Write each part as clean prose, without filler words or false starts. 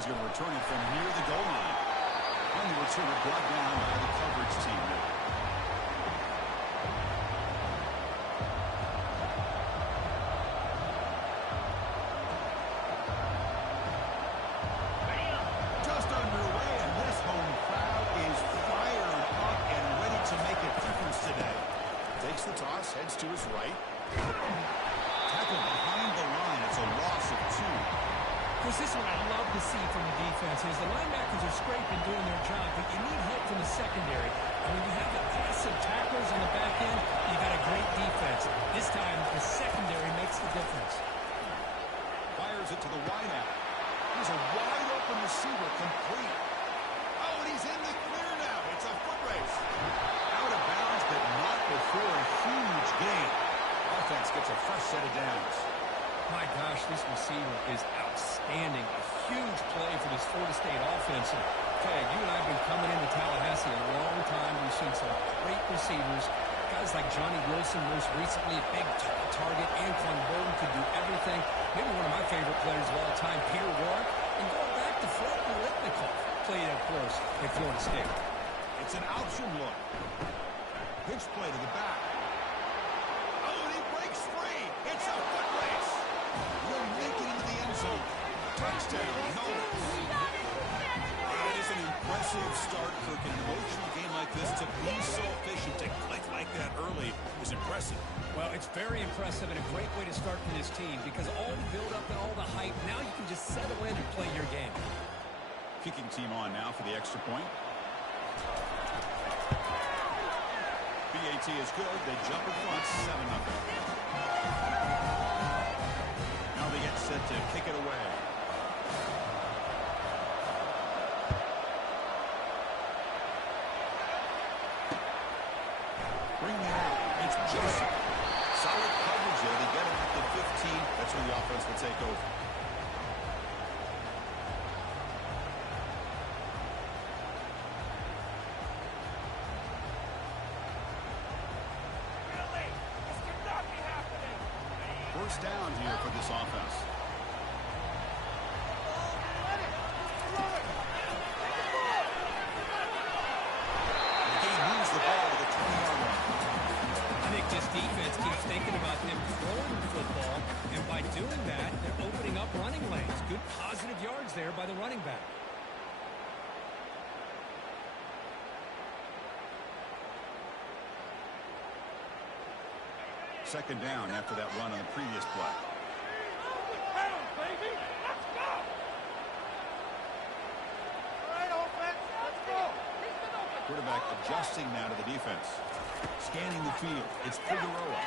He's going to return it from near the goal line. And the returner brought down by the coverage team there. Just underway, and this home crowd is fired up and ready to make a difference today. Takes the toss, heads to his right. Tackle behind the line. It's a loss of 2. This is what I love to see from the defense is the linebackers are scraping, doing their job, but you need help from the secondary. And when you have aggressive tacklers on the back end, you got a great defense. This time, the secondary makes the difference. Fires it to the wideout. He's a wide-open receiver, complete. Oh, and he's in the clear now. It's a foot race. Out of bounds, but not before a huge gain. Offense gets a fresh set of downs. My gosh, this receiver is outstanding. A huge play for this Florida State offense. And, Ted, you and I have been coming into Tallahassee a long time. We've seen some great receivers. Guys like Johnny Wilson, most recently, a big target. Anquan Bolden could do everything. Maybe one of my favorite players of all time, Pierre Warwick. And going back to Fred Biletnikoff, played up close at Florida State. It's an option look. Pitch play to the back. Oh, and he breaks free. It's a foot race. Will make it into the end zone. Touchdown, Knowles. That is an impressive start, Kirk. In an emotional game like this, to be so efficient, to click like that early is impressive. Well, it's very impressive and a great way to start for this team because all the build-up and all the hype, now you can just settle in and play your game. Kicking team on now for the extra point. BAT is good. They jump in front, 7-0. Now they get set to kick it away. Bring that. It's Joseph. Solid coverage there. They get him at the 15. That's where the offense will take over. First down here for this offense. The game moves the ball to the 20-yard line. I think this defense keeps thinking about them throwing the football, and by doing that, they're opening up running lanes. Good positive yards there by the running back. Second down after that run on the previous play. Quarterback adjusting now to the defense. Scanning the field. It's Figueroa.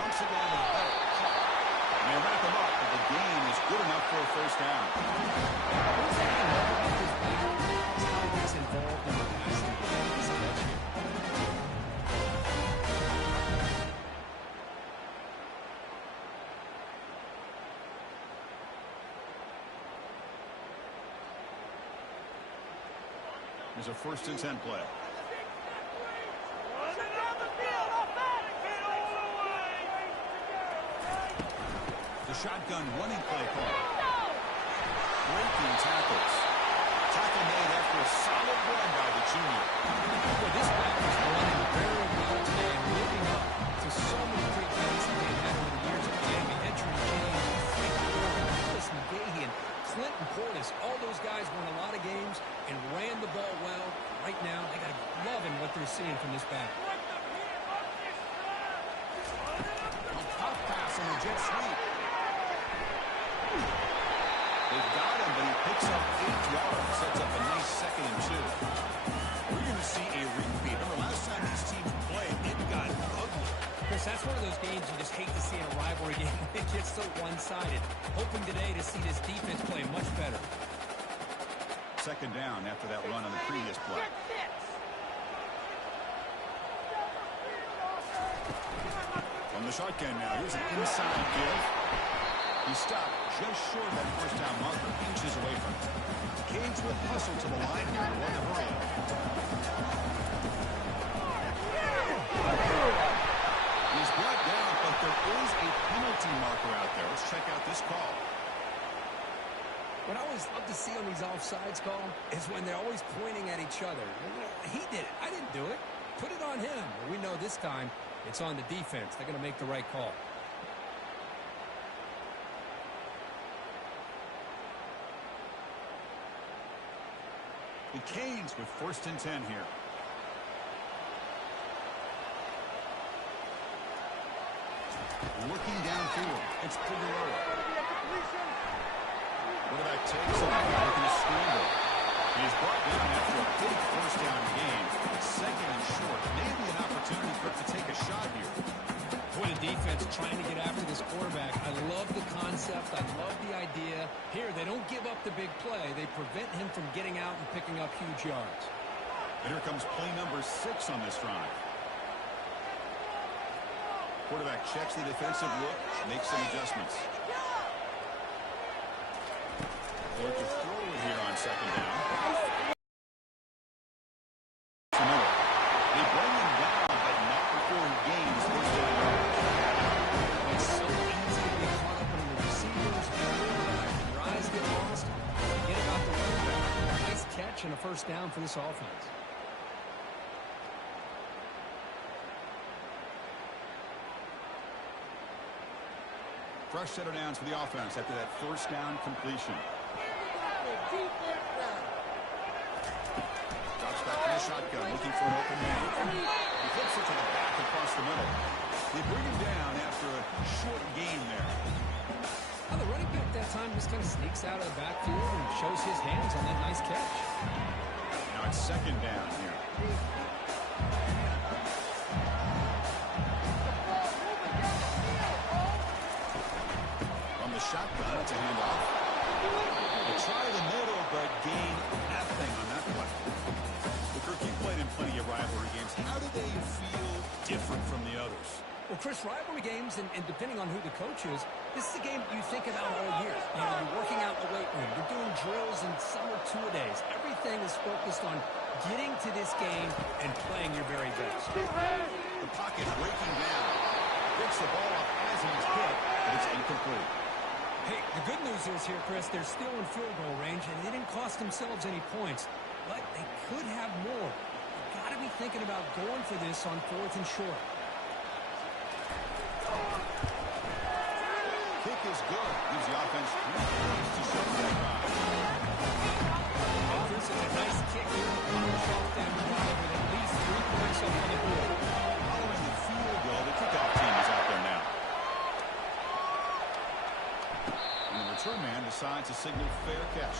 Dumps it down to the belt. And they wrap him up, but the gain is good enough for a first down. How he gets involved in the passing game is legendary. There's a 1st and 10 play. The shotgun running play call. Breaking tackles. Tackle made after a solid run by the junior. Well, this back is running very well today and living up to so many great games that they've had over the years of Miami. Entering James, Frank Gordon, Chris McGahee, and Clinton Portis. All those guys won a lot of games and ran the ball well. Right now, they got to love what they're seeing from this back. A tough pass on the jet sweep. They've got him, but he picks up 8 yards. Sets up a nice 2nd and 2. We're going to see a repeat. Remember, last time these teams played, it got ugly. Chris, that's one of those games you just hate to see in a rivalry game. It gets so one-sided. Hoping today to see this defense play much better. Second down after that run on the previous play. From the shotgun now, here's an inside give. He stopped just short of that first down marker, inches away from it. Canes will hustle to the line here and run the hurry up. He's brought down, but there is a penalty marker out there. Let's check out this call. What I always defense call is when they're always pointing at each other. He did it. I didn't do it. Put it on him. We know this time it's on the defense. They're going to make the right call. The Canes with 1st and 10 here. Looking downfield. It's Figueroa. Quarterback takes it. Looking to scramble. He is brought down after a big 1st down game. 2nd and short. Maybe an opportunity for him to take a shot here. Boy, the defense trying to get after this quarterback. I love the concept. I love the idea. Here, they don't give up the big play. They prevent him from getting out and picking up huge yards. And here comes play number 6 on this drive. Quarterback checks the defensive look, makes some adjustments. Look to throw it here on 2nd down. They bring him down, but not before he gains 1st down yards. It's so easy to get caught up in the receivers, and your eyes get lost. Forget about the running back. Nice catch and a 1st down for this offense. Fresh set of downs for the offense after that 1st down completion. Drops back in the shotgun, looking for an open man. He flips it to the back across the middle. They bring him down after a short gain there. Well, the running back that time just kind of sneaks out of the backfield and shows his hands on that nice catch. Now it's 2nd down here. Shotgun, it's a handoff. They try the middle, but gain nothing on that play. Well, Kirk, you played in plenty of rivalry games. How do they feel different from the others? Well, Chris, rivalry games, and depending on who the coach is, this is a game you think about all year. You know, you're working out in the weight room. You're doing drills and some are two-a-days. Everything is focused on getting to this game and playing your very best. The pocket breaking down. Picks the ball up as he was hit, but it's incomplete. Hey, the good news is here, Chris, they're still in field goal range, and they didn't cost themselves any points. But they could have more. You've got to be thinking about going for this on 4th and short. Kick is good. Gives the offense 3 points to show that drive. Well, Chris, it's a nice kick here to polish off that drive with at least 3 points up on the board. Following the field goal, the kickoff team is out there now. And the return man decides to signal fair catch.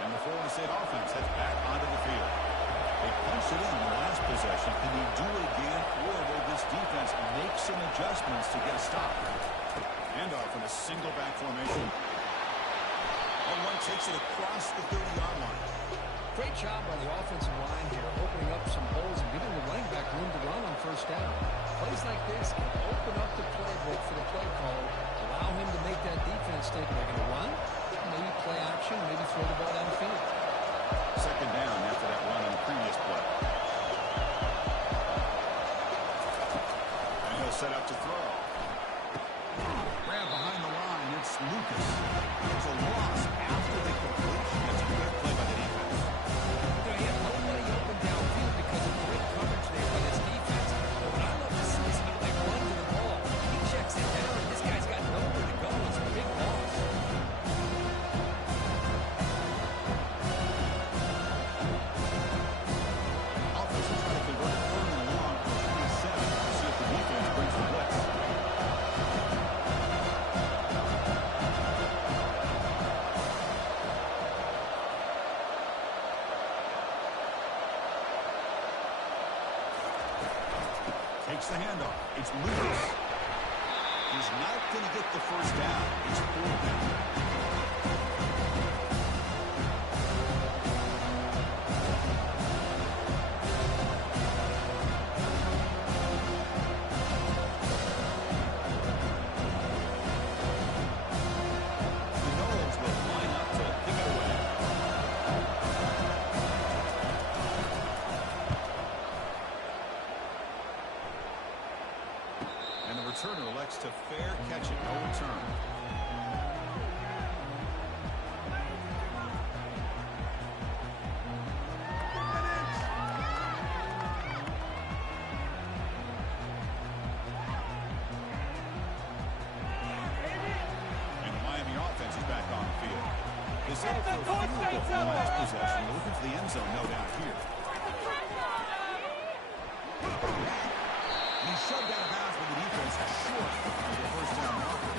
And the Florida State offense heads back onto the field. They punched it in the last possession. Can they do it again, or will this defense make some adjustments to get a stop? Handoff in a single back formation. And one takes it across the 30-yard line. Great job by the offensive line here, opening up some holes and giving the running back room to run on 1st down. Plays like this can open up the playbook for the play caller, allow him to make that defense think they're going to run, maybe play action, maybe throw the ball downfield. 2nd down after that run on the previous play. And he'll set up to throw. Grab behind the line. It's Lucas. It's a loss after the completion. That's a good play by the defense. You know, he had nobody open downfield because of great coverage there by this defense. But what I love to see is how they run to the ball. He checks it down, and this guy's got nowhere to go. It's a big loss. Offense will try to convert it 3rd and long from 27. See if the defense brings the blitz. Takes the handoff. It's Lucas. He's not going to get the 1st down. It's 4th down. The Knowles will line up to kick it away. And the returner elects to fair catch it. No return. And the Miami offense is back on the field. They settle for a field goal on last possession. They're looking for the end zone, no doubt, here. And he shoved out of bounds with the defense short of the first down marker.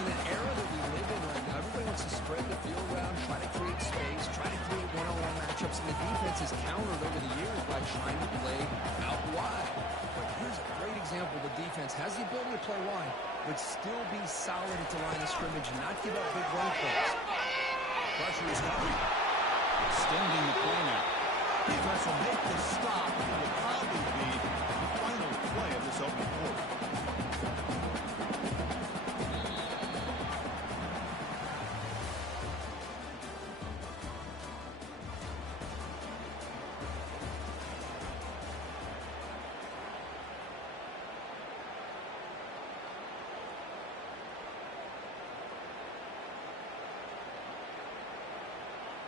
In the era that we live in right now, everybody wants to spread the field around, try to create space, try to create one-on-one matchups, and the defense has countered over the years by trying to play out wide. But here's a great example. The defense has the ability to play wide, but still be solid at the line of scrimmage and not give up big run plays. Pressure is coming. Extending the play now. Defense will make the stop. It will probably be the final play of this opening quarter.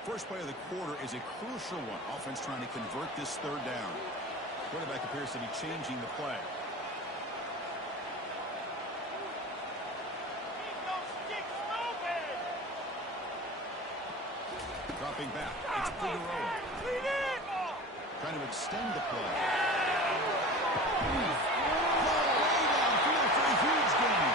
First play of the quarter is a crucial one. Offense trying to convert this third down. Quarterback appears to be changing the play. Dropping back. It's Figueroa. Trying to extend the play. Way downfield for a huge gain.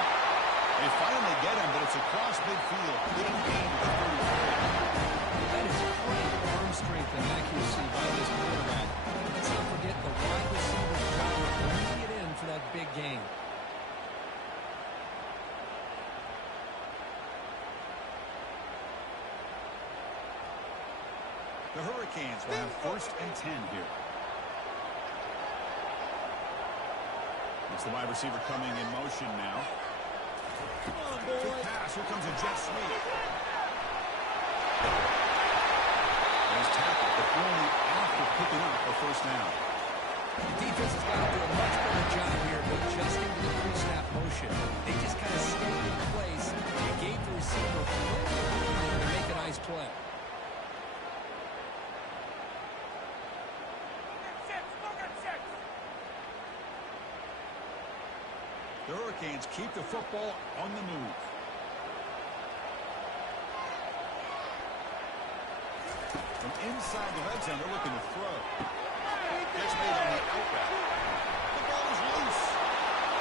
They finally get him, but it's across midfield. Big gain to the 33. That is great arm strength and accuracy by this quarterback. Let's not forget the wide receiver's job of bringing it in for that big game. The Hurricanes will have 1st and 10 here. It's the wide receiver coming in motion now. Come on, boy. Good pass. Here comes a jet sweep. He's tackled only after picking up a first down. The defense has got to do a much better job here of adjusting to the pre-snap motion. They just kind of stayed in place and gave the receiver plenty of room to make a nice play. The Hurricanes keep the football on the move. From inside the red zone, they're looking to throw. Gets made on the outlet. The ball is loose.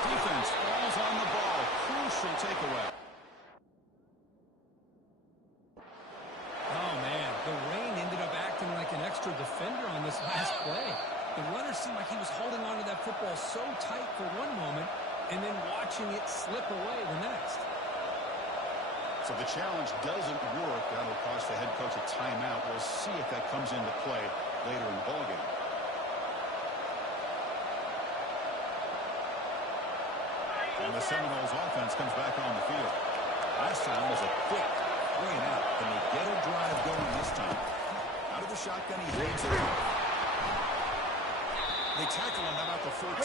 Defense falls on the ball. Crucial takeaway. Oh, man. The rain ended up acting like an extra defender on this last play. The runner seemed like he was holding on to that football so tight for one moment and then watching it slip away the next. So the challenge doesn't work. That'll cost the head coach a timeout. We'll see if that comes into play later in the ballgame. And the Seminoles offense comes back on the field. Last time was a quick 3 and out. Can they get a drive going this time? Out of the shotgun, he hands it off. They tackle him about the 14.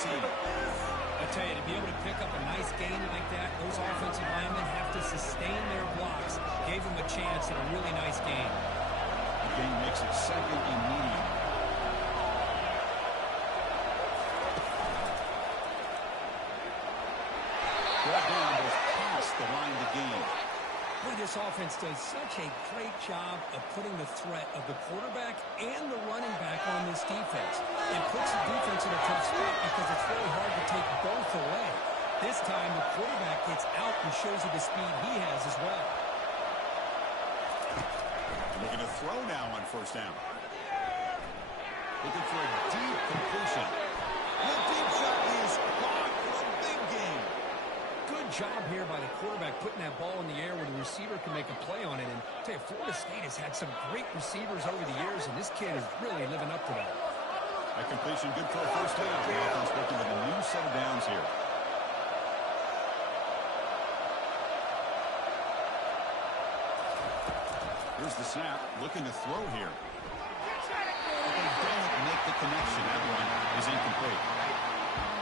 I tell you, to be able to pick up a nice gain like that, those offensive linemen have to sustain their blocks. Gave them a chance at a really nice gain. The gain makes it 2nd and medium. Brought down, but it's past the line to gain. Boy, this offense does such a great job of putting the threat of the quarterback and the running back on this defense. It puts the defense in a tough spot because it's really hard to take both away. This time, the quarterback gets out and shows you the speed he has as well. Looking to throw now on 1st down. Looking for a deep completion. The deep shot is caught for a big gain. Good job here by the quarterback putting that ball in the air where the receiver can make a play on it. And I tell you, Florida State has had some great receivers over the years, and this kid is really living up to that. A completion good for a 1st down. The offense working with a new set of downs here. Here's the snap. Looking to throw here. But they don't make the connection. That one is incomplete.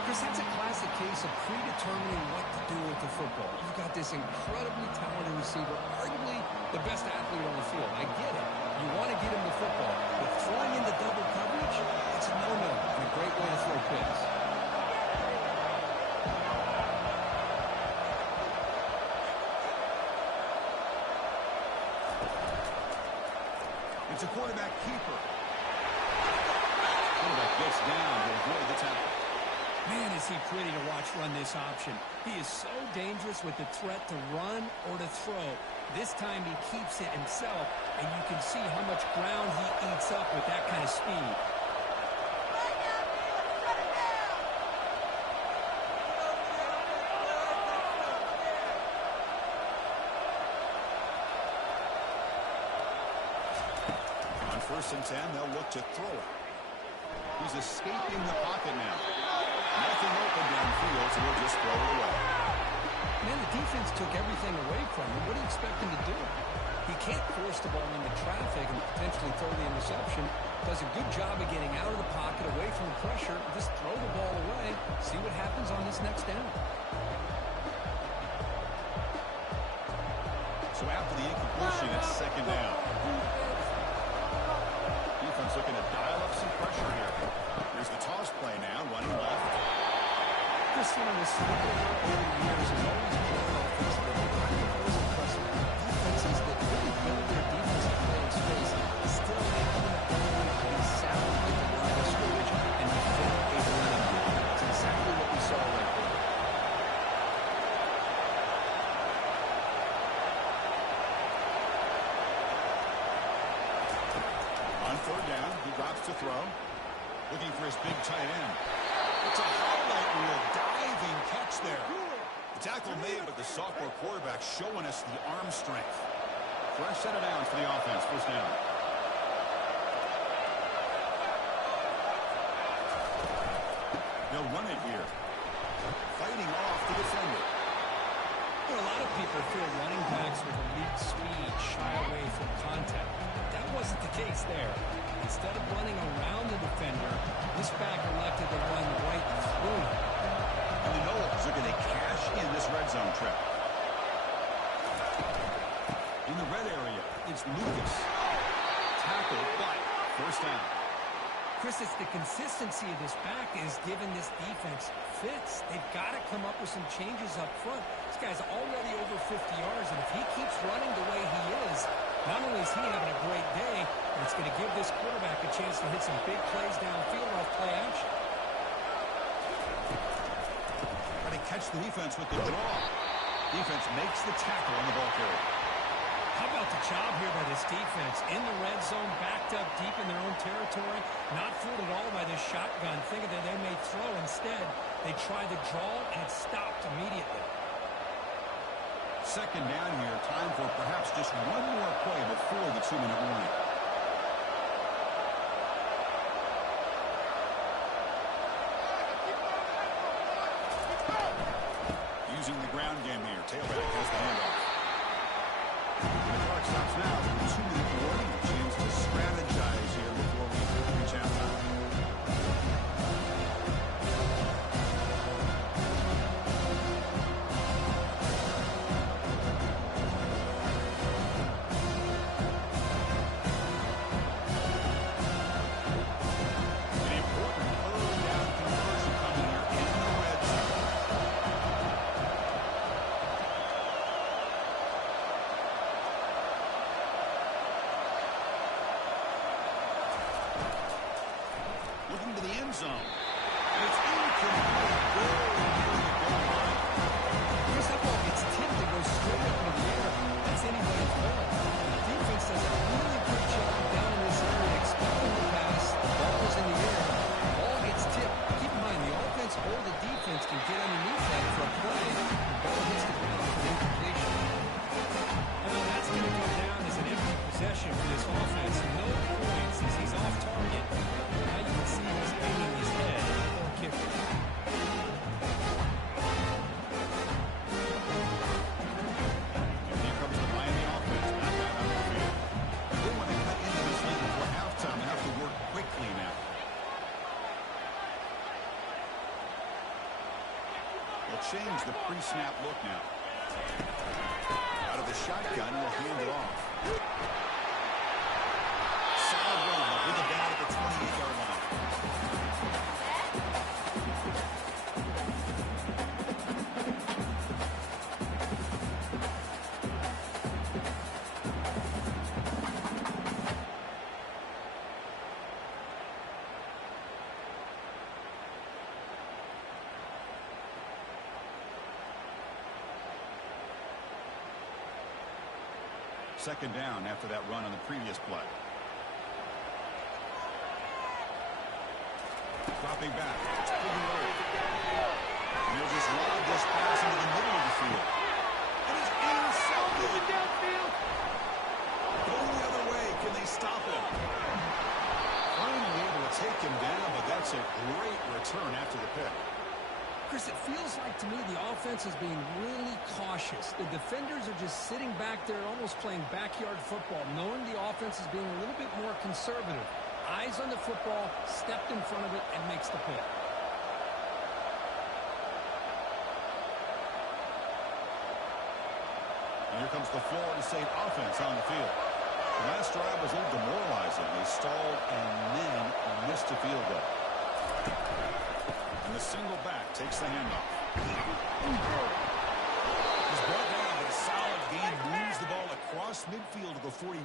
Chris, that's a classic case of predetermining what to do with the football. You've got this incredibly talented receiver, arguably the best athlete on the field. I get it. You want to get him the football, but throwing into double coverage, it's a no-no and a great way to throw picks. It's a quarterback keeper. Quarterback gets down to avoid the tackle. Man, is he pretty to watch run this option. He is so dangerous with the threat to run or to throw. This time he keeps it himself, and you can see how much ground he eats up with that kind of speed. On 1st and 10, they'll look to throw it. He's escaping the pocket now. Nothing open downfield, so we'll just throw it away. Man, the defense took everything away from him. What do you expect him to do? He can't force the ball into traffic and potentially throw the interception. Does a good job of getting out of the pocket, away from the pressure. Just throw the ball away. See what happens on this next down. So after the incompletion, it's 2nd down. Defense looking to dial up some pressure here. Here's the toss play now, running left. This one of the smaller over the years has always been offensively. I think it was impressive. Defenses that really build their defensive play in space still have an ability to be sound at the line of scrimmage and defend a running game. It's exactly what we saw right there. On 3rd down, he drops to throw. Looking for his big tight end. It's a highlight reel diving catch there. The tackle made, but the sophomore quarterback showing us the arm strength. Fresh set of downs for the offense. 1st down. They'll run it here. Fighting off the defender. You know, a lot of people feel running backs with elite speed shy away from contact. That wasn't the case there. Instead of running around the defender, this back elected to run right through him. And the Knowles are going to cash in this red zone trip. In the red area, it's Lucas. Tackle, but 1st down. Chris, it's the consistency of this back is giving this defense fits. They've got to come up with some changes up front. This guy's already over 50 yards, and if he keeps running the way he is, not only is he having a great day, but it's going to give this quarterback a chance to hit some big plays downfield off play action. Trying to catch the defense with the draw. Defense makes the tackle on the ball carrier. How about the job here by this defense? In the red zone, backed up deep in their own territory, not fooled at all by this shotgun, thinking that they may throw. Instead, they tried the draw, and it stopped immediately. 2nd down here, time for perhaps just one more play before the 2-minute warning. Using the ground game here, tailback has the handoff. The clock stops now for the 2-minute warning. A chance to strategize here before we reach halftime. An important early down conversion coming here in the red zone. Looking to the end zone. And it's incomplete. Goal near the goal line. Chris, that ball gets tipped to go straight up into the air. That's anybody's ball. The defense does a really good job down in this area, expecting the pass. The ball is in the air. The ball gets tipped. Keep in mind, the offense or the defense can get underneath that for a play. The ball hits the ground for an incompletion. That's going to go down as an empty possession for this offense. No points as he's off target. Now you can see he's aiming his head for a kicker. And here comes the Miami offense back out on the field. They want to cut into this lead before halftime. They have to work quickly now. They'll change the pre-snap look now. Out of the shotgun, will hand it off. Solid run with the bat at the 28-yard line. Second down after that run on the previous play. Dropping back. It's pretty low. And he'll just lob this pass into the middle of the field. And it's intercepted. Downfield. Going the other way. Can they stop him? Finally able to take him down, but that's a great return after the pick. Chris, it feels like to me the offense is being really cautious. The defenders are just sitting back there almost playing backyard football, knowing the offense is being a little bit more conservative. Eyes on the football, stepped in front of it, and makes the pick. And here comes the Florida State offense on the field. The last drive was a little demoralizing. They stalled and then missed a field goal. And the single back takes the handoff. He's brought down, but a solid gain moves the ball across midfield to the 41.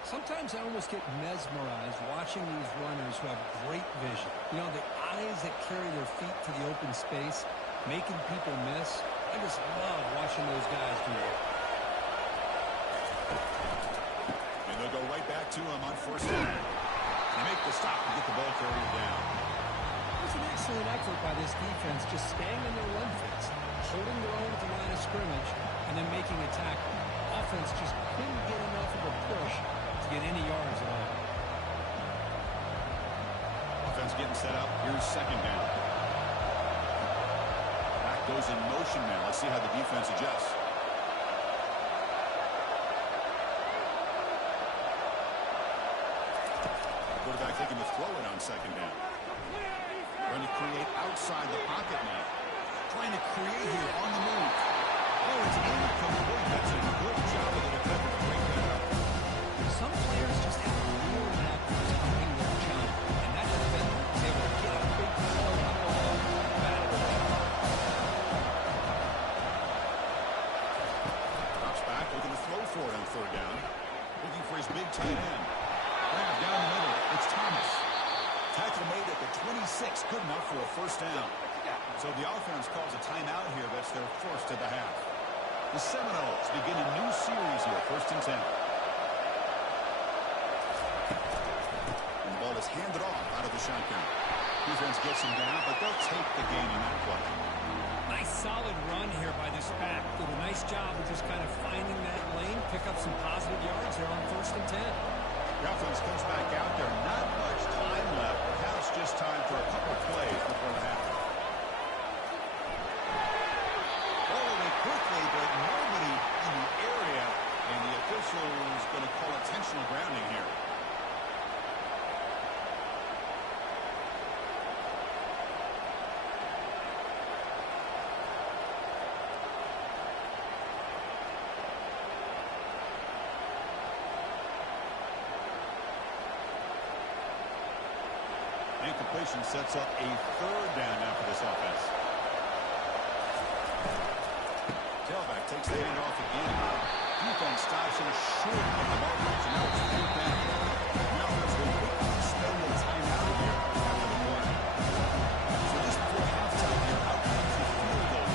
Sometimes I almost get mesmerized watching these runners who have great vision. You know, the eyes that carry their feet to the open space, making people miss. I just love watching those guys do it. And they'll go right back to him on first down. They make the stop to get the ball carrier down. It's an excellent effort by this defense, just staying in their run fits, holding their own at the line of scrimmage, and then making a tackle. Offense just couldn't get enough of a push to get any yards at all. Offense getting set up. Here's second down. Back goes in motion now. Let's see how the defense adjusts. Quarterback thinking to throw it on second down. Trying to create outside the pocket now. Trying to create here on the move. Oh, it's incomplete. That's a good job of the defender to break that up. Some players just have a real knack for timing their jump, and that defender is able to get a big ball out of the ball. Drops back, looking to throw for it on third down. Looking for his big tight end. Grab down the middle. It's Thomas. Tackle made at the 26. Good enough for a first down. So the offense calls a timeout here. That's their first of the half. The Seminoles begin a new series here. First and 10. And the ball is handed off out of the shotgun. Defense gets him down, but they'll take the gain in that play. Nice solid run here by this back. Did a nice job of just kind of finding that lane, pick up some positive yards there on first and 10. The offense comes back out there. Not much time left. Perhaps just time for a couple plays before the half. Rolling quickly, but nobody in the area. And the official is going to call intentional grounding here. Incompletion sets up a third down now for this offense. Tailback takes the handoff again. Defense stops him short of the ball. So now it's third down. Now there's the quickly spend the timeout here after the play. So just before halftime here, out comes the field goal.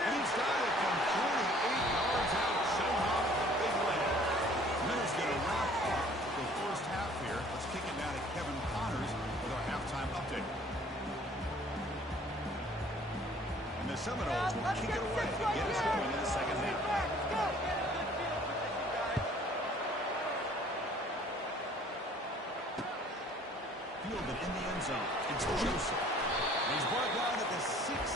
And he's got it from 48 yards out. Somehow a big win. Miller's going to wrap up the first half here. Let's kick it down to Kevin Connors with our halftime update. And the Seminoles will kick it away to get us going in the second half. Fielded in the end zone. It's Joseph. And he's brought down at the 16. Would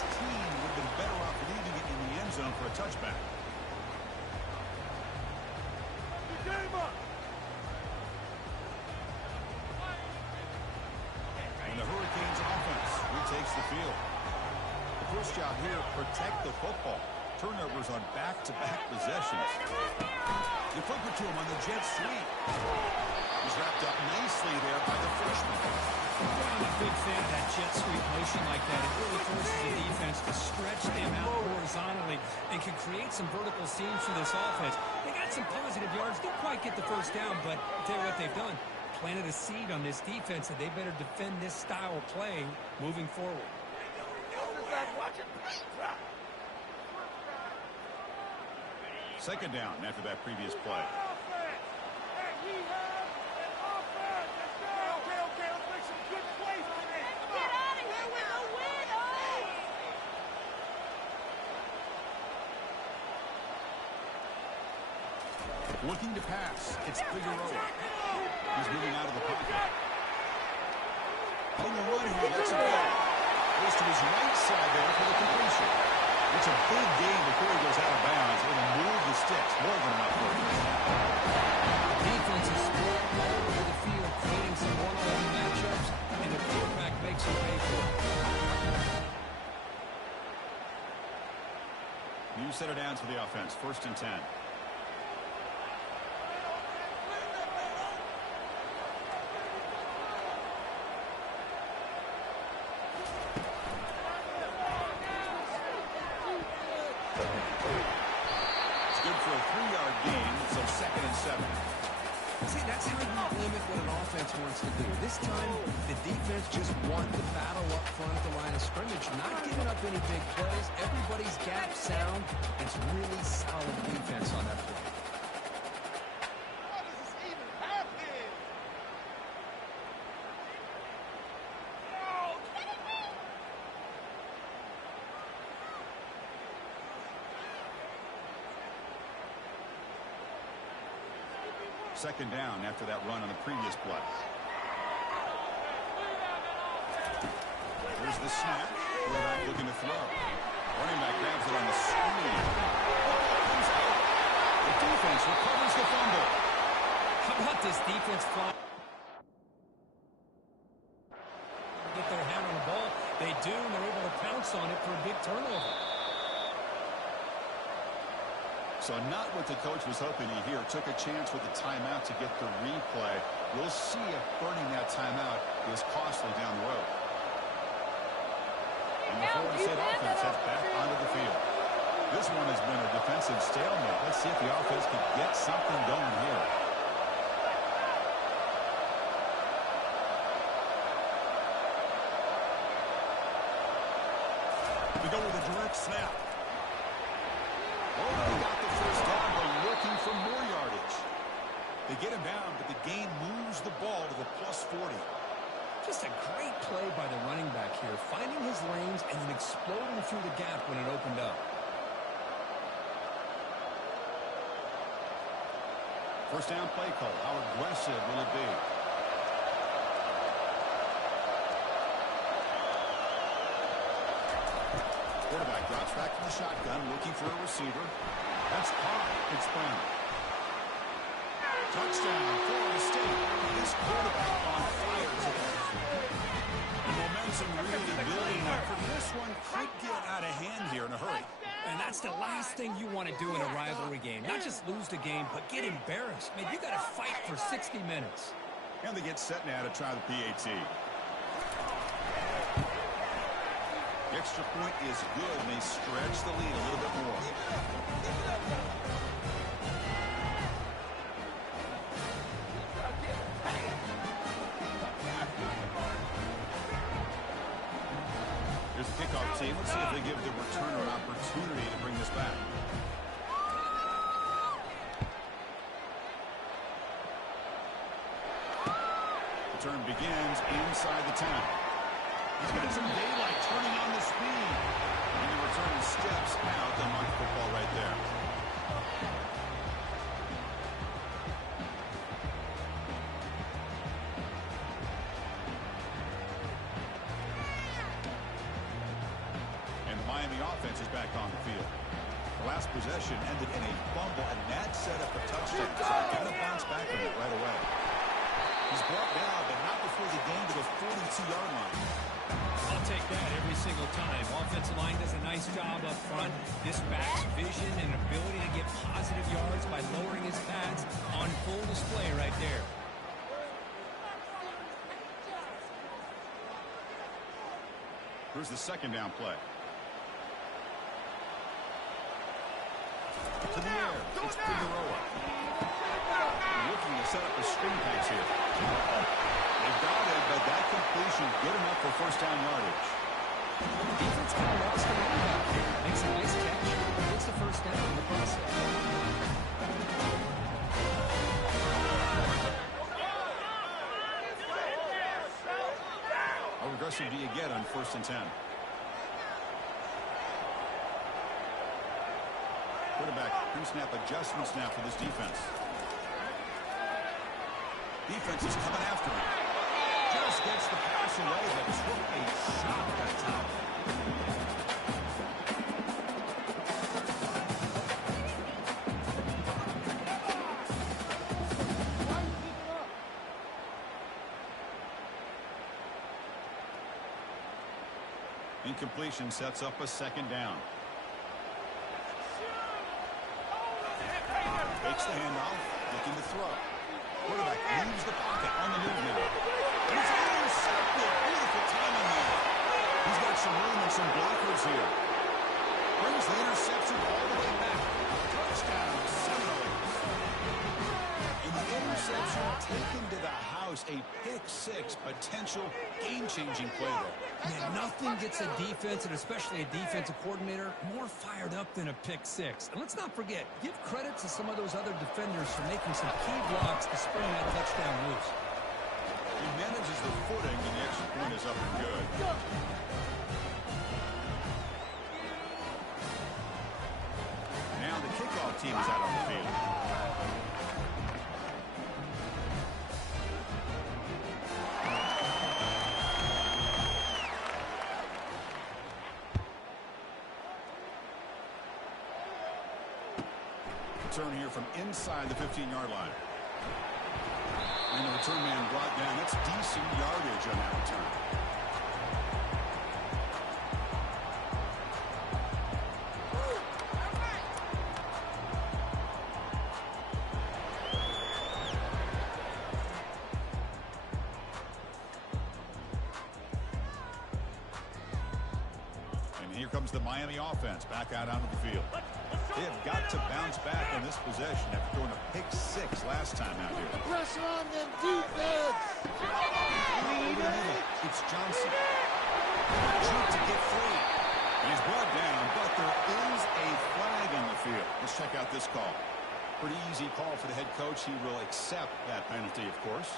have been better off leaving it in the end zone for a touchback. the field. The first job here, protect the football. Turnovers on back-to-back possessions. You flip it to him on the jet sweep. He's wrapped up nicely there by the freshman. I'm a big fan of that jet sweep motion like that. It really forces the defense to stretch them out horizontally and can create some vertical seams for this offense. They got some positive yards. Didn't quite get the first down, but I'll tell you what they've done. Planted a seed on this defense, and they better defend this style of play moving forward. Second down after that previous play. Looking to pass. It's Figueroa. He's moving out of the pocket. On the run here, that's a go. Goes to his right side there for the completion. It's a big gain before he goes out of bounds. It'll move the sticks more than enough for him. The defense is spread all over the field, creating some one-on-one matchups, and the quarterback makes it pay for it. New set of downs for the offense. 1st and 10. See, that's how you limit what an offense wants to do. This time, the defense just won the battle up front at the line of scrimmage, not giving up any big plays. Everybody's gap sound. It's really solid defense on that play. How does this even happen? Oh, kidding me? Second down after that run on the previous play. There's the snap. Quarterback looking to throw. Running back grabs it on the screen. Comes out. The defense recovers the fumble. How about this defense flop? Get their hand on the ball. They do, and they're able to pounce on it for a big turnover. So not what the coach was hoping to hear. Took a chance with the timeout to get the replay. We'll see if burning that timeout is costly down the road. And the Florida State offense heads back onto the field. This one has been a defensive stalemate. Let's see if the offense can get something going here. We go with a direct snap. Oh, they got the first down, but looking for more yardage. They get him down, but the gain moves the ball to the +40. Just a great play by the running back here, finding his lanes and then exploding through the gap when it opened up. First down play call. How aggressive will it be? Quarterback drops back from the shotgun, looking for a receiver. That's caught. It's Brown. Touchdown, Florida State. This quarterback on fire today. The momentum really building up for this one. Could get out of hand here in a hurry. And that's the last thing you want to do in a rivalry game. Not just lose the game, but get embarrassed. Man, you got to fight for 60 minutes. And they get set now to try the PAT. The extra point is good, and they stretch the lead a little bit more. Here's the kickoff team. Let's see if they give the returner an opportunity to bring this back. Return begins inside the 10. He's got some daylight turning on the speed. And the return steps out to mark football right there. And the Miami offense is back on the field. The last possession ended in a fumble, and that set up a touchdown. So they got to bounce back from it right away. He's brought down, but not before the gain to the 42-yard line. I'll take that every single time. Offensive line does a nice job up front. This back's vision and ability to get positive yards by lowering his pads on full display right there. Here's the second down play. To the air. It's Figueroa. Looking to set up a screen pass here. They've got it, but that completion good enough for first down yardage. Defense kind of lost the running back here. Makes a nice catch. Gets the first down in the process. How aggressive do you get on 1st and 10? Quarterback pre-snap adjustments now for this defense. Defense is coming after him. Just gets the pass away, but took a shot that time. Incompletion sets up a second down. Takes the handoff, looking to throw. Quarterback leaves the pocket on the move now. And it's intercepted. Beautiful timing there. He's got some room and some blockers here. Brings the interception all the way back. Touchdown, Seminoles. And the interception taken to the house. A pick-6 potential game-changing play there. Man, nothing gets a defense, and especially a defensive coordinator, more fired up than a pick-6. And let's not forget, give credit to some of those other defenders for making some key blocks to spring that touchdown loose. He manages the footing, and the extra point is up and good. Now the kickoff team is out on the field. Return here from inside the 15-yard line. And the return man brought down. That's decent yardage on that return. And here comes the Miami offense back out onto the field. They have got to bounce back on this possession after throwing a pick-6 last time out here. Pressure on them defense. It's Johnson. Shoot to get free. He's brought down, but there is a flag on the field. Let's check out this call. Pretty easy call for the head coach. He will accept that penalty, of course.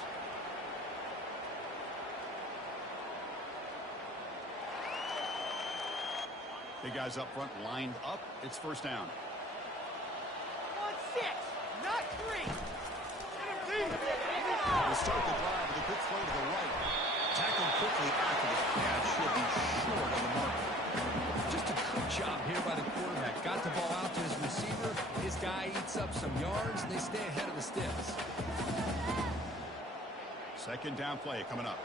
Big guys up front lined up. It's first down. 1-6, not 3. We'll start the drive with a quick throw to the right. Tackled quickly after the catch. Should be short of the mark. Just a good job here by the quarterback. Got the ball out to his receiver. His guy eats up some yards, and they stay ahead of the sticks. Second down play coming up.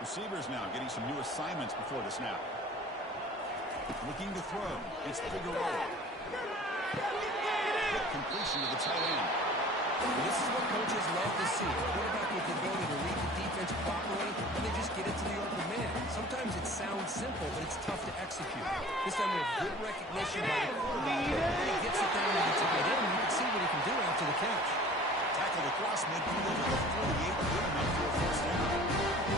Receivers now getting some new assignments before the snap. Looking to throw. It's Figueroa. Quick completion to the tight end. This is what coaches love to see. A quarterback with the ability to read the defense properly, and they just get it to the open man. Sometimes it sounds simple, but it's tough to execute. This time we have good recognition by the quarterback, and he gets it down to the tight end, and you can see what he can do after the catch. Tackled across midfield at the 48, good enough for a first down.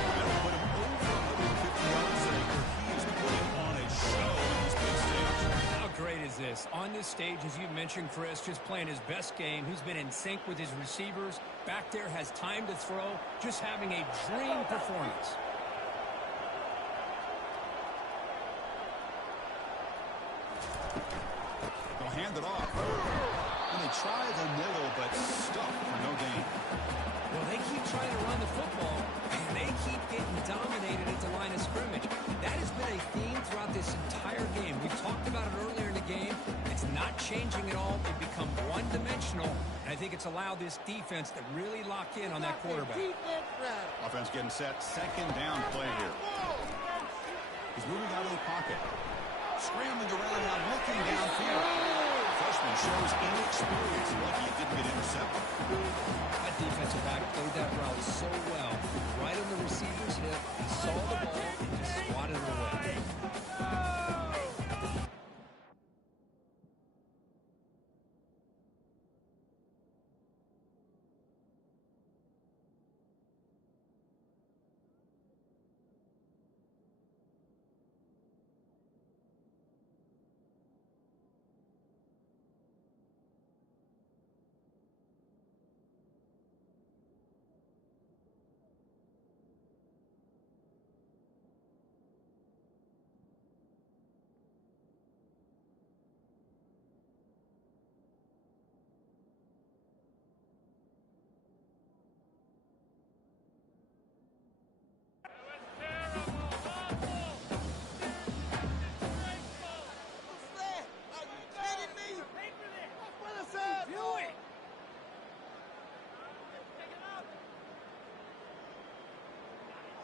That'll put him over 150 yards there. He is putting on a show in this big stage. How great is this? On this stage, as you mentioned, Chris, just playing his best game. He's been in sync with his receivers. Back there, has time to throw. Just having a dream performance. They'll hand it off. And they try the middle, but stuck for no gain. Well, they keep trying to run the football, and they keep getting dominated at the line of scrimmage. That has been a theme throughout this entire game. We've talked about it earlier in the game. It's not changing at all. They've become one-dimensional, and I think it's allowed this defense to really lock in on that quarterback. Offense getting set. Second down play here. He's moving out of the pocket. Scrambling around now, looking downfield. Freshman shows inexperience. Lucky he didn't get intercepted. That defensive back played that route so well. Right on the receiver's hip. He saw the ball and just swatted it away.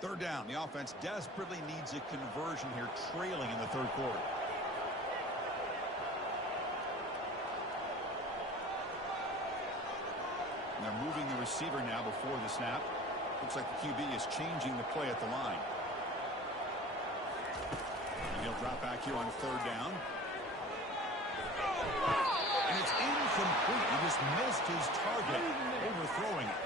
Third down. The offense desperately needs a conversion here, trailing in the third quarter. And they're moving the receiver now before the snap. Looks like the QB is changing the play at the line. And he'll drop back here on third down. And it's incomplete. He just missed his target, overthrowing it.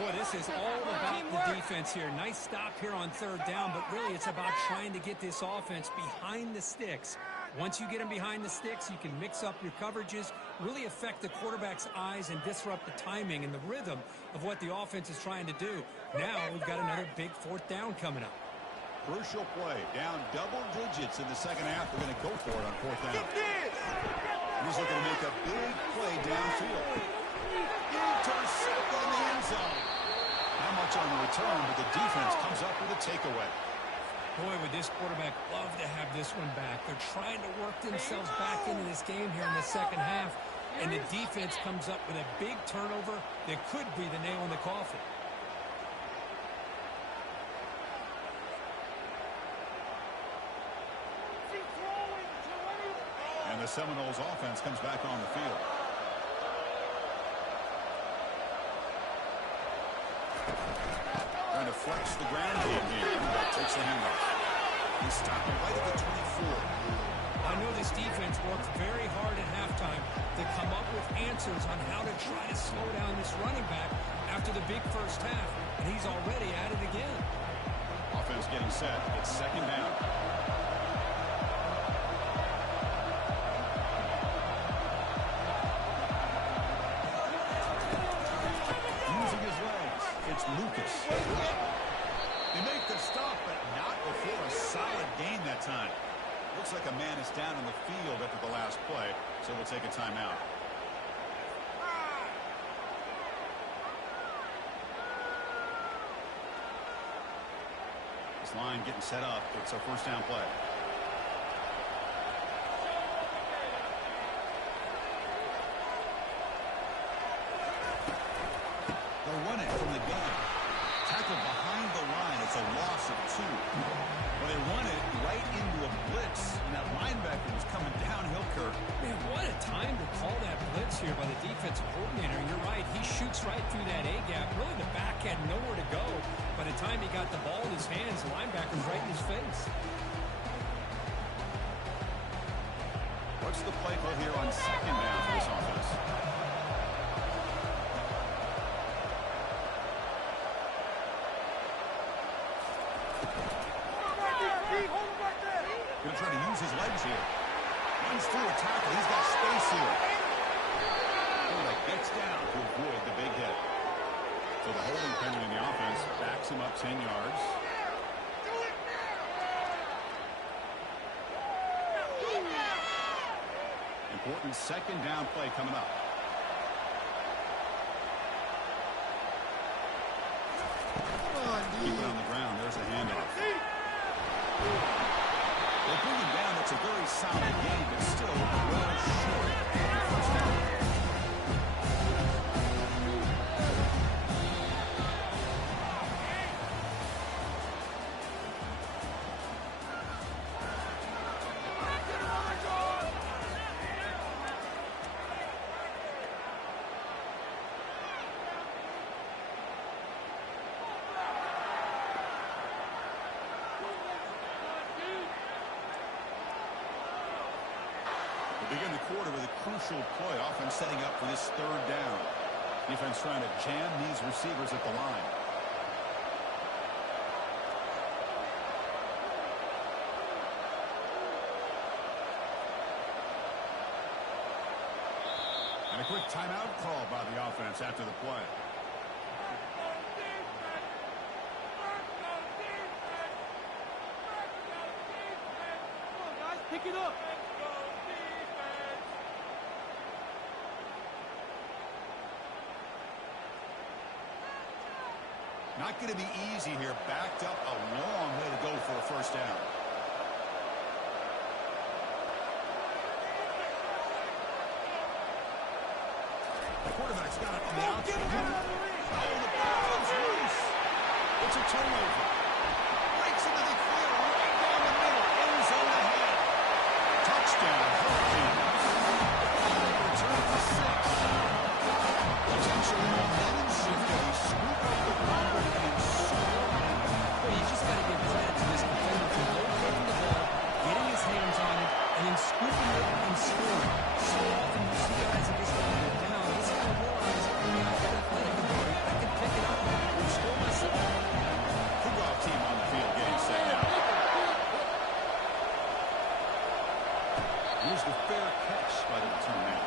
Boy, this is all about the defense here. Nice stop here on third down, but really it's about trying to get this offense behind the sticks. Once you get them behind the sticks, you can mix up your coverages, really affect the quarterback's eyes and disrupt the timing and the rhythm of what the offense is trying to do. Now we've got another big fourth down coming up. Crucial play. Down double digits in the second half. They're going to go for it on fourth down. He's looking to make a big play downfield. Intercept on the end zone. Not much on the return, but the defense comes up with a takeaway. Boy, would this quarterback love to have this one back. They're trying to work themselves back into this game here in the second half, and the defense comes up with a big turnover that could be the nail in the coffin. And the Seminoles offense comes back on the field. Trying to flex the ground game here. Takes the handoff. He's stopped right at the 24. I know this defense worked very hard at halftime to come up with answers on how to try to slow down this running back after the big first half, and he's already at it again. Offense getting set. It's second down. Using his legs. It's Lucas. They make the stop, but not before a solid gain that time. Looks like a man is down on the field after the last play, so we'll take a timeout. This line getting set up. It's a first down play. They'll run it from the gun. Tackled behind the line. It's a loss of 2. Well, they run it right into a blitz, and that linebacker was coming downhill, Kirk. Man, what a time to call that blitz here by the defensive coordinator. You're right. He shoots right through that A-gap. Really, the back had nowhere to go. By the time he got the ball in his hands, the linebacker's right in his face. What's the play call here on second down for this offense? Going to try to use his legs here. Runs through a tackle. He's got space here. Quarterback gets down to avoid the big hit. So the holding penalty in the offense backs him up 10 yards. Important second down play coming up. Keep it on the ground. There's a handoff. They bring him down. It's a very solid game, but still well short. First down. quarter with a crucial play, offense setting up for this third down. Defense trying to jam these receivers at the line. And a quick timeout call by the offense after the play. Pick it up. Not going to be easy here. Backed up a long way to go for a first down. The quarterback's got it on the outside. Oh, the ball comes loose. It's a turnover. Breaks into the clear right down the middle. End zone ahead. Touchdown, Hurricanes. Return to 6. Potential momentum shift as they scoop up the ball and score. Well, you just got to give credit to this defender for locating the ball, getting his hands on it, and then scooping it and scoring. So often you see guys that just want to go down. This guy realized, hey, I've got athletic ability. I can pick it up and score myself. Kickoff team on the field getting set now. Here's the fair catch by the return man.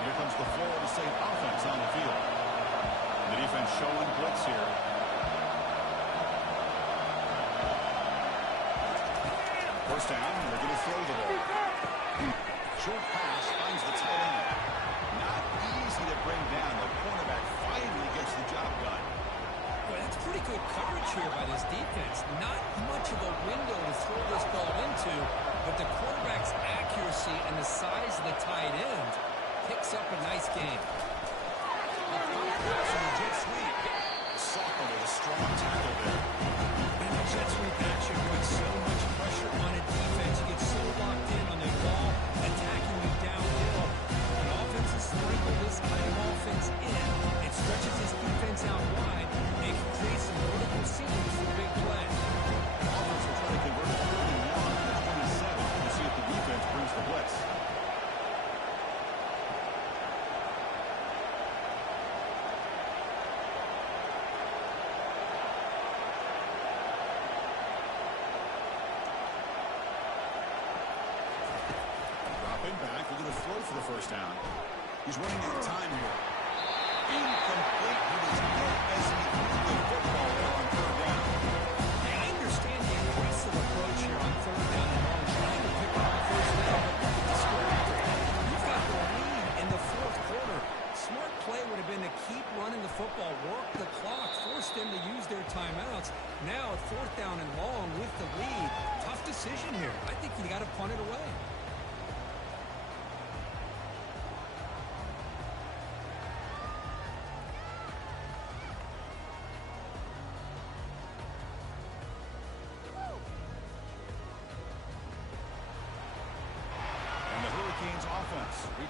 Here comes the Florida State offense on the field. The defense showing blitz here. First down, they're going to throw the ball. Short pass finds the tight end. Not easy to bring down. The cornerback finally gets the job done. Well, that's pretty good coverage here by this defense. Not much of a window to throw this ball into, but the quarterback's accuracy and the size of the tight end picks up a nice game. The jet sweep. Sophomore with a strong tackle there. And the jet sweep action puts so much pressure on a defense. You get so locked in on the ball, attacking you downhill. When offenses sprinkle this kind of offense in, it stretches this defense out wide and can create some vertical seams for big play. Offense will try to convert a 31 to 27 to see if the defense brings the blitz. Back, we're going to throw for the first down. He's running out of time here. Incomplete. He was hit as he threw the football there on third down. Hey, I understand the aggressive approach here on third down and long, trying to pick up the first down, but look at the score after it. You've got the lead in the fourth quarter. Smart play would have been to keep running the football, work the clock, force them to use their timeouts. Now at fourth down and long with the lead. Tough decision here. I think you got to punt it away.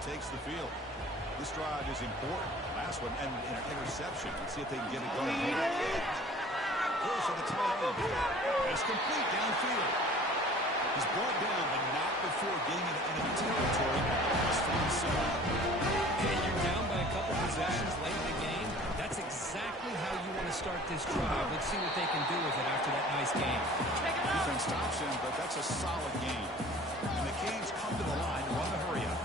Takes the field. This drive is important. Last one and an interception. Let's see if they can get it going here. Close to the tight end. It's complete downfield. He's brought down, but not before getting into enemy territory at the last 47. And you're down by a couple possessions late in the game. That's exactly how you want to start this drive. Let's see what they can do with it after that nice game. Defense stops him, but that's a solid game. And the Canes come to the line to run the hurry-up.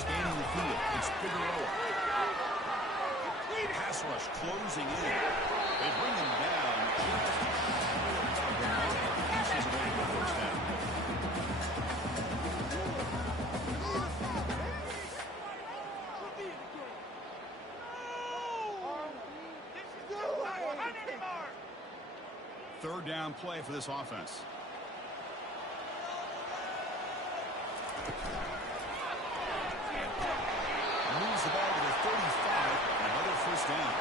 Scanning the field, it's Figueroa. Pass rush closing in. They bring him down. Pieces away to the first down. Third down play for this offense. Moves the ball to the 35, and another first down.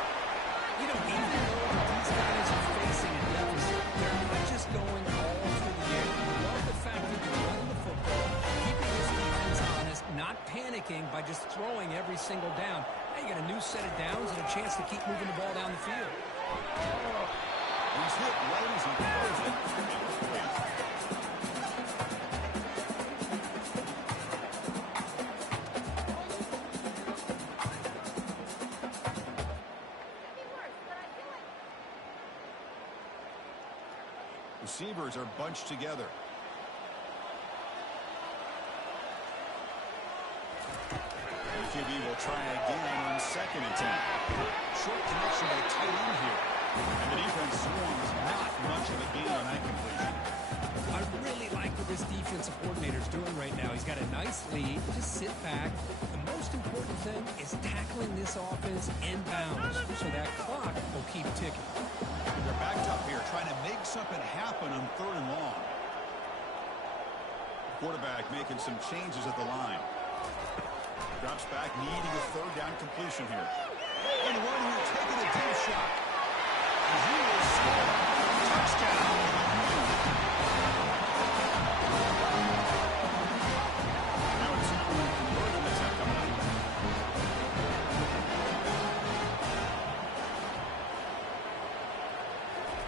You know, even though these guys are facing a deficit, they're not just going all through the air. I love the fact that they're running the football, keeping this defense honest, not by just throwing every single down. Now you get a new set of downs and a chance to keep moving the ball down the field. He's hit right as he throws it. Receivers are bunched together. The QB will try again on 2nd and 10. Short connection to the tight end here. And the defense swarms not much of a gain on that completion. I really like what this defensive coordinator is doing right now. He's got a nice lead. Just sit back. The most important thing is tackling this offense inbounds so that clock will keep ticking. They're backed up here trying to make something happen on 3rd and long. Quarterback making some changes at the line. Drops back, needing a 3rd down completion here. And one here taking a deep shot. And he will score. Touchdown. Now it's a conversion attempt coming up.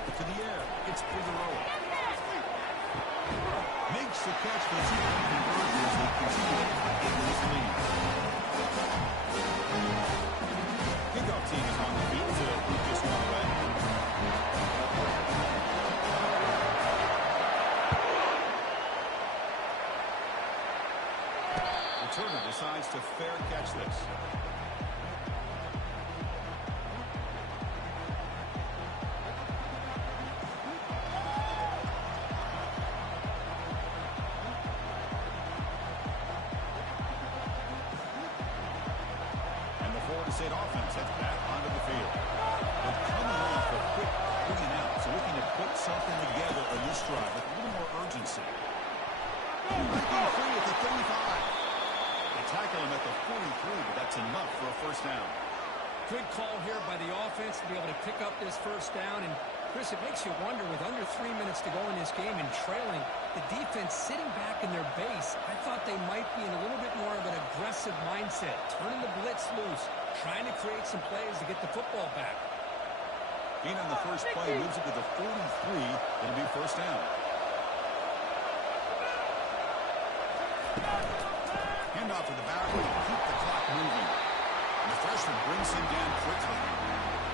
To the air. It's Figueroa. Makes the catch for the 2-point conversion as they continue to cut into this lead. Kickoff team is on the field to move this one away. Returner decides to fair catch this. State offense heads back onto the field. They're coming off a quick 3 and out, so looking to put something together on this drive with a little more urgency. Breaking free at the 35. They tackle him at the 43, but that's enough for a 1st down. Good call here by the offense to be able to pick up this 1st down. And, Chris, it makes you wonder, with under 3 minutes to go in this game and trailing, the defense sitting back in their base, I thought they might be in a little bit more of an aggressive mindset, turning the blitz loose, trying to create some plays to get the football back. Being on the first play moves it to the 43. It'll be 1st down. Handoff to the back to keep the clock moving. And the freshman brings him down quickly.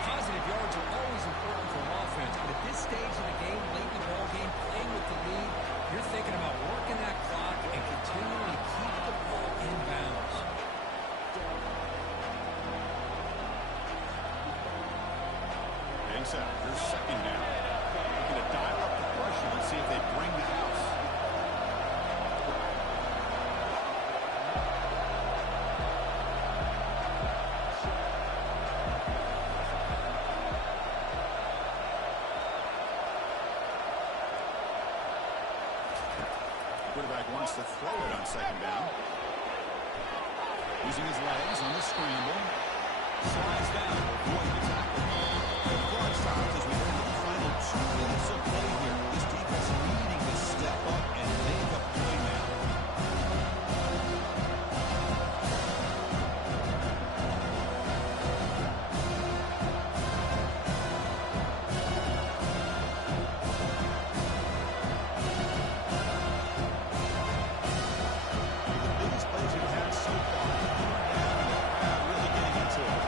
Positive yards are always important for an offense, but at this stage of the game, late in the ball game, playing with the lead, you're thinking about working that clock and continuing to keep the ball in bounds. Ncaa, there's 2nd down. Looking to dial up the pressure and see if they bring the house. Quarterback wants to throw it on 2nd down. Using his legs on the scramble. Slides down, avoid the tackle. The clock stops as we go into the final 2 minutes of play here. This defense needing to step up and make a play now. The biggest plays we've had so far. Really getting into it.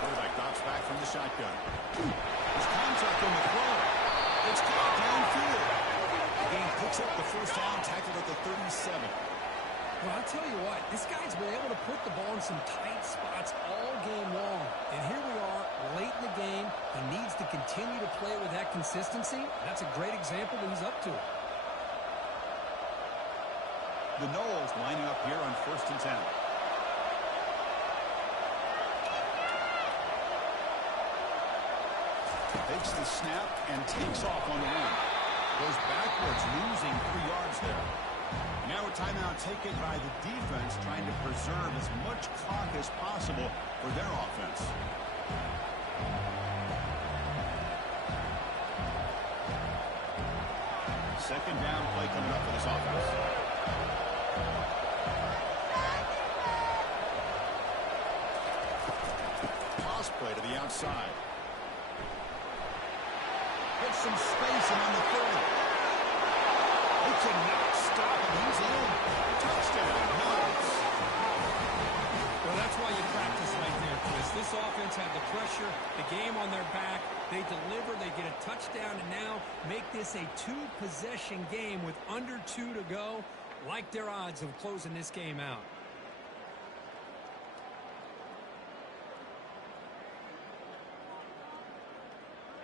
Quarterback drops back from the shotgun. There's contact on the throw. It's caught downfield. The game picks up the 1st down, tackled at the 37. Well, I'll tell you what, this guy's been able to put the ball in some tight spots all game long. And here we are, late in the game. He needs to continue to play with that consistency. That's a great example that he's up to it. The Knowles lining up here on 1st and 10. Takes the snap and takes off on the run. Goes backwards, losing 3 yards there. Now a timeout taken by the defense, trying to preserve as much clock as possible for their offense. Second down play coming up for this offense. Toss play to the outside. Gets some space around the 30. They cannot stop him. He's in. Touchdown. Nice. Well, that's why you practice right there, Chris. This offense had the pressure, the game on their back. They deliver, they get a touchdown, and now make this a two-possession game with under 2 to go. Like their odds of closing this game out.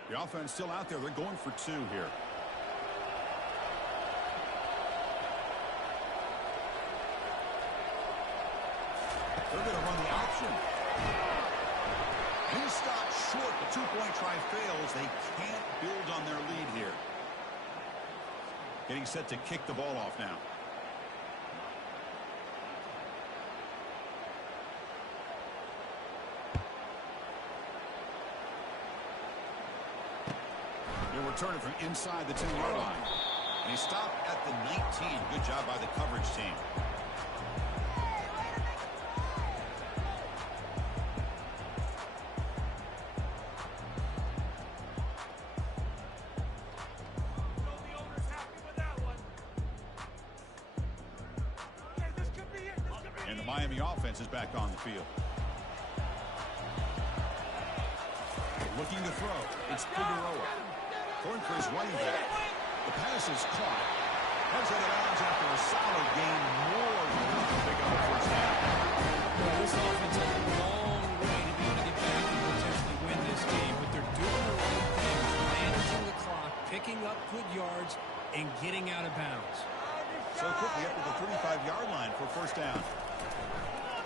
The offense still out there. They're going for 2 here. They're going to run the option. He stopped short. The 2-point try fails. They can't build on their lead here. Getting set to kick the ball off now. He'll return it from inside the 10-yard line. And he stopped at the 19. Good job by the coverage team. And the Miami offense is back on the field. Looking to throw. It's Figueroa. Going for his running back. The pass is caught. Heads out of bounds after a solid game. More than enough to pick up a first down. Well, this offense has a long way to be able to get back and potentially win this game. But they're doing the right things, managing the clock, picking up good yards, and getting out of bounds. So quickly up to the 35-yard line for first down.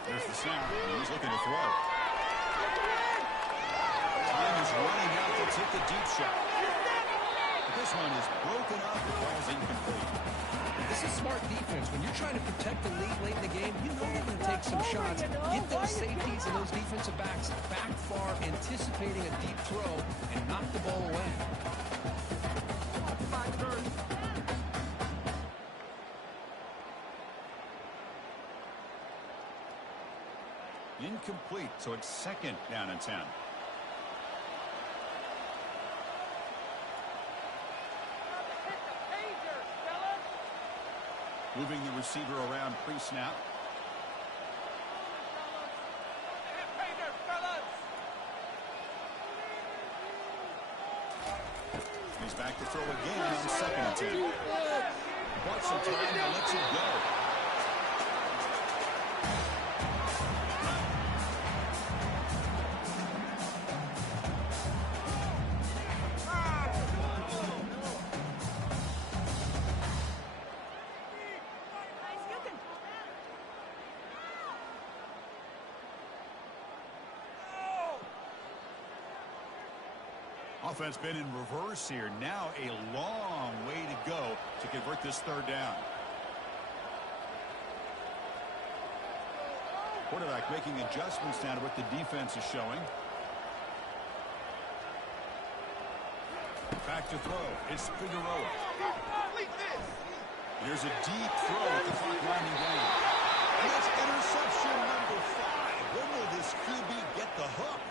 There's the snap. He's looking to throw. Time is running out to take the deep shot. But this one is broken up and falls incomplete. This is smart defense. When you're trying to protect the lead late in the game, you know they're going to take some shots. Get those safeties and those defensive backs back far, anticipating a deep throw, and knock the ball away. Incomplete, so it's second down and 10. Moving the receiver around pre-snap. He's back to throw again on second and 10. Bought some time and lets it go. Offense been in reverse here. Now a long way to go to convert this third down. Quarterback making adjustments now to what the defense is showing. Back to throw. It's Figueroa. Here's a deep throw with the clock winding down. And that's interception number 5. When will this QB get the hook?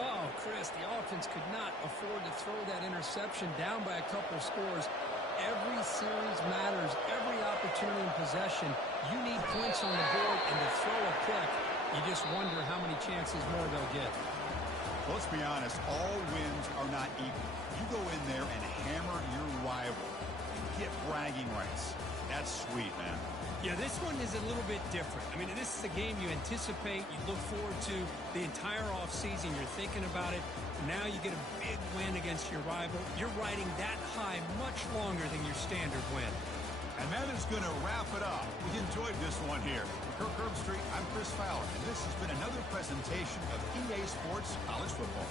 Oh, Chris, the offense could not afford to throw that interception down by a couple scores. Every series matters. Every opportunity in possession. You need points on the board, and to throw a pick, you just wonder how many chances more they'll get. Let's be honest, all wins are not equal. You go in there and hammer your rival and get bragging rights. That's sweet, man. Yeah, this one is a little bit different. I mean, this is a game you anticipate, you look forward to the entire offseason. You're thinking about it. Now you get a big win against your rival. You're riding that high much longer than your standard win. And that is going to wrap it up. We enjoyed this one here. For Kirk Herbstreit, I'm Chris Fowler, and this has been another presentation of EA Sports College Football.